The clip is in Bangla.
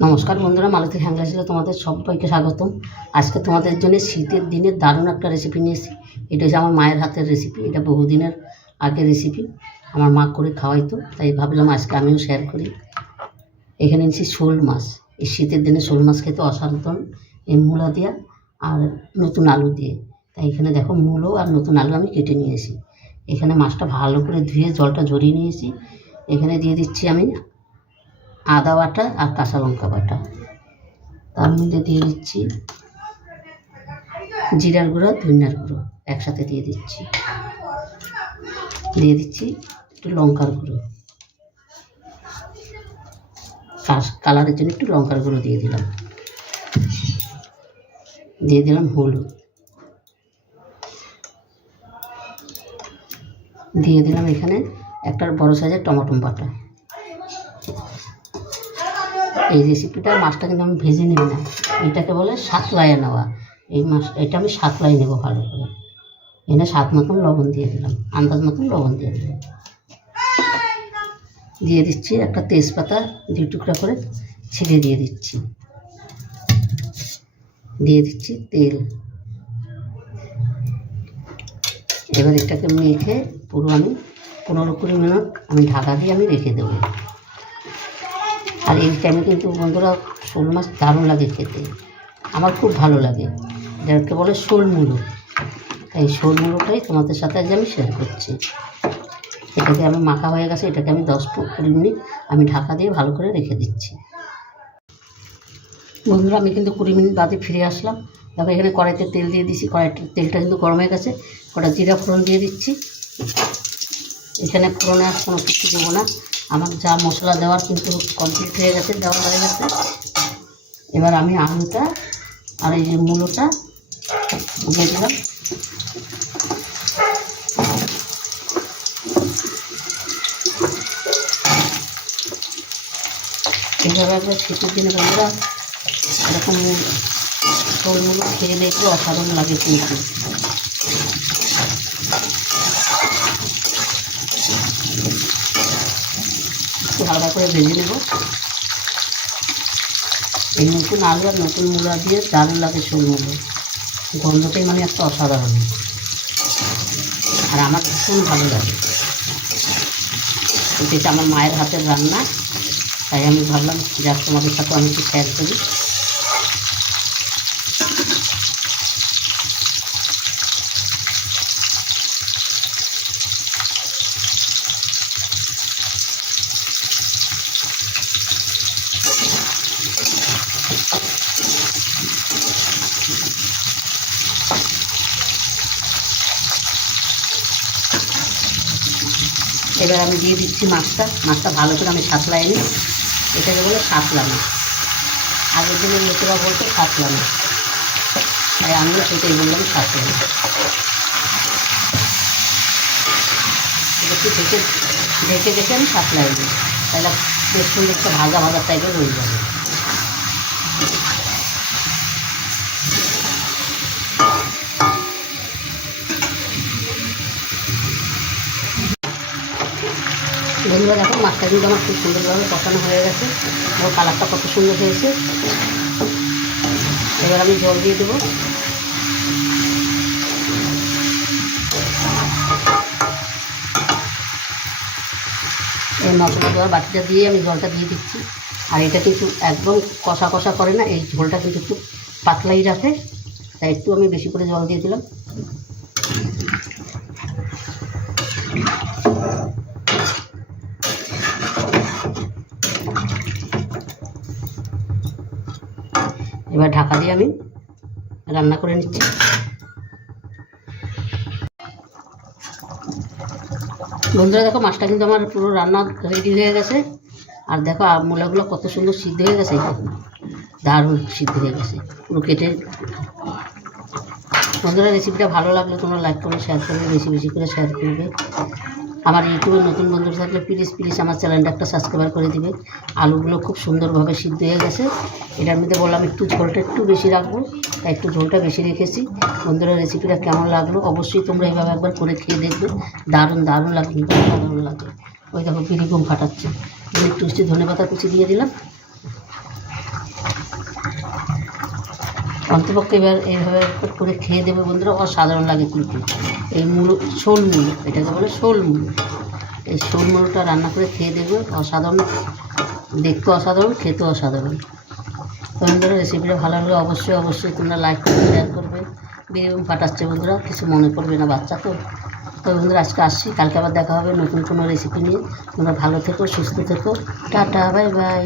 নমস্কার বন্ধুরা, মালতী হ্যাংলা ছিল তোমাদের সবাইকে স্বাগতম। আজকে তোমাদের জন্য শীতের দিনে দারুণ একটা রেসিপি নিয়ে এসেছি। এটা হচ্ছে আমার মায়ের হাতের রেসিপি এটা বহুদিনের আগের রেসিপি আমার মা করে খাওয়াইতো, তাই ভাবলাম আজকে আমিও শেয়ার করি। এখানে নিচ্ছি শোল মাছ। এই শীতের দিনে শোল মাছ খেতে অসাধারণ। এই মূলা দিয়া আর নতুন আলু দিয়ে। তাই এখানে দেখো মূলো আর নতুন আলু আমি কেটে নিয়েছি এখানে মাছটা ভালো করে ধুয়ে জলটা ঝরিয়ে নিয়েছি। এখানে দিয়ে দিচ্ছি আমি আদা বাটা আর কাঁচা লঙ্কা বাটা। তার মধ্যে দিয়ে দিচ্ছি জিরার গুঁড়ো, ধনিয়ার গুঁড়ো একসাথে দিয়ে দিচ্ছি। দিয়ে দিচ্ছি একটু লঙ্কার গুঁড়ো। কালারের জন্য একটু লঙ্কার গুঁড়ো দিয়ে দিলাম। দিয়ে দিলাম হলুদ। দিয়ে দিলাম এখানে একটা বড় সাইজের টমাটো বাটা। এই রেসিপিটা মাছটা কিন্তু আমি ভেজে নেব না। এটাকে বলে সাতলাইয়ে নেওয়া। এই মাছ, এটা আমি সাতলাই নেব ভালো করে। এনে স্বাদ মতন লবণ দিয়ে দিলাম, আন্দাজ মতন লবণ দিয়ে দিলাম। দিয়ে দিচ্ছি একটা তেজপাতা, দুই টুকরা করে ছিঁড়ে দিয়ে দিচ্ছি। দিয়ে দিচ্ছি তেল। এবার এটাকে মেখে পুরো আমি পনেরো কুড়ি মিনিট আমি ঢাকা দিয়ে আমি রেখে দেবো। আর এই টাইমে কিন্তু বন্ধুরা শোল মাছ দারুণ লাগে খেতে। আমার খুব ভালো লাগে। এটাকে বলে শোল মুড়ো। তাই শোল মুড়োটাই তোমাদের সাথে আজ আমি শেয়ার করছি। এটাকে আমি মাখা হয়ে গেছে, এটাকে আমি দশ কুড়ি মিনিট আমি ঢাকা দিয়ে ভালো করে রেখে দিচ্ছি। বন্ধুরা, আমি কিন্তু কুড়ি মিনিট বাদে ফিরে আসলাম। দেখো, এখানে কড়াইতে তেল দিয়ে দিচ্ছি কড়াইতে তেলটা কিন্তু গরম হয়ে গেছে। কটা জিরা ফোড়ন দিয়ে দিচ্ছি। এখানে ফোড়নে আর কোনো কিছু দেবো না। আমার যা মশলা দেওয়ার কিন্তু কমপ্লিট হয়ে গেছে, দেওয়া হয়ে গেছে। এবার আমি আলুটা আর এই যে মূলোটা দিয়ে দিলাম। এইভাবে একবার শীতের দিনে বন্ধুরা এরকম শোল মুলো খেয়ে দেখলে অসাধারণ লাগে কিন্তু। হালকা করে ভেজে নেব। এই নতুন আলু আর নতুন মূলা দিয়ে দারুণ লাগে সরু মূলো। গন্ধটাই মানে একটা অসাধারণ। আর আমার ভীষণ ভালো লাগে। এটা আমার মায়ের হাতের রান্না, তাই আমি ভাবলাম যার তোমাদের সাথে আমি একটু শেয়ার করি। এবার আমি দিয়ে দিচ্ছি মাছটা। মাছটা ভালো করে আমি সাতলাই নিই এটাকে বলে সাতলামি আগের দিনে লোকেরা বলতো সাতলামি তাই আমিও সেটাই বললাম সাতলামি একটু দেখে দেখে আমি সাতলাই নিই তাহলে বেশ সুন্দর একটা ভাজা ভাজা টাইপের রয়ে যাবে। বন্ধুরা দেখো, মাছটা কিন্তু আমার খুব সুন্দরভাবে কষানো হয়ে গেছে। ওর কালারটা কত সুন্দর হয়েছে। এবার আমি জল দিয়ে দেবো। এই মশলা দেওয়ার বাটিটা দিয়ে আমি জলটা দিয়ে দিচ্ছি। আর এটা কিন্তু একদম কষা কষা করে না, এই ঝোলটা কিন্তু একটু পাতলাই রাখে। তাই একটু আমি বেশি করে জল দিয়ে দিলাম। এবার ঢাকা দিয়ে আমি রান্না করে নিচ্ছি। বন্ধুরা, দেখো, মাছটা কিন্তু আমার পুরো রান্না রেডি হয়ে গেছে। আর দেখো মূলাগুলো কত সুন্দর সিদ্ধ হয়ে গেছে। দারুণ সিদ্ধ হয়ে গেছে, পুরো কেটে। বন্ধুরা রেসিপিটা ভালো লাগলে তোমরা লাইক করে শেয়ার করবে, বেশি বেশি করে শেয়ার করবে। আমার ইউটিউবে নতুন বন্ধু থাকলে প্লিজ প্লিজ আমার চ্যানেলটা একটা সাবস্ক্রাইব করে দিবে। আলুগুলো খুব সুন্দরভাবে সিদ্ধ হয়ে গেছে। এটার মধ্যে বললাম একটু ঝোলটা একটু বেশি রাখব, তাই একটু ঝোলটা বেশি রেখেছি। বন্ধুরা রেসিপিটা কেমন লাগল? অবশ্যই তোমরা এইভাবে একবার করে খেয়ে দেখবে। দারুণ দারুণ লাগবে দারুণ লাগবে। ওই দেখো বিড়ি ফাটাচ্ছে। একটু ধনে পাতা কুচি দিয়ে দিলাম। অন্তপক্ষে এবার এইভাবে করে খেয়ে দেবে বন্ধুরা, অসাধারণ লাগে কিন্তু এই মূলো, শোল মূলো, এটাকে বলে শোল মূলো। এই শোল মূলোটা রান্না করে খেয়ে দেবে, অসাধারণ, দেখতে অসাধারণ খেতে অসাধারণ। বন্ধুরা রেসিপিটা ভালো লাগলে অবশ্যই অবশ্যই তোমরা লাইক করবে শেয়ার করবে। বেগুন ফাটাচ্ছে বন্ধুরা, কিছু মনে করবে না বাচ্চা তো। তো বন্ধুরা, আজকে আসছি, কালকে আবার দেখা হবে নতুন কোনো রেসিপি নিয়ে। তোমরা ভালো থেকো, সুস্থ থেকো। Tata bye bye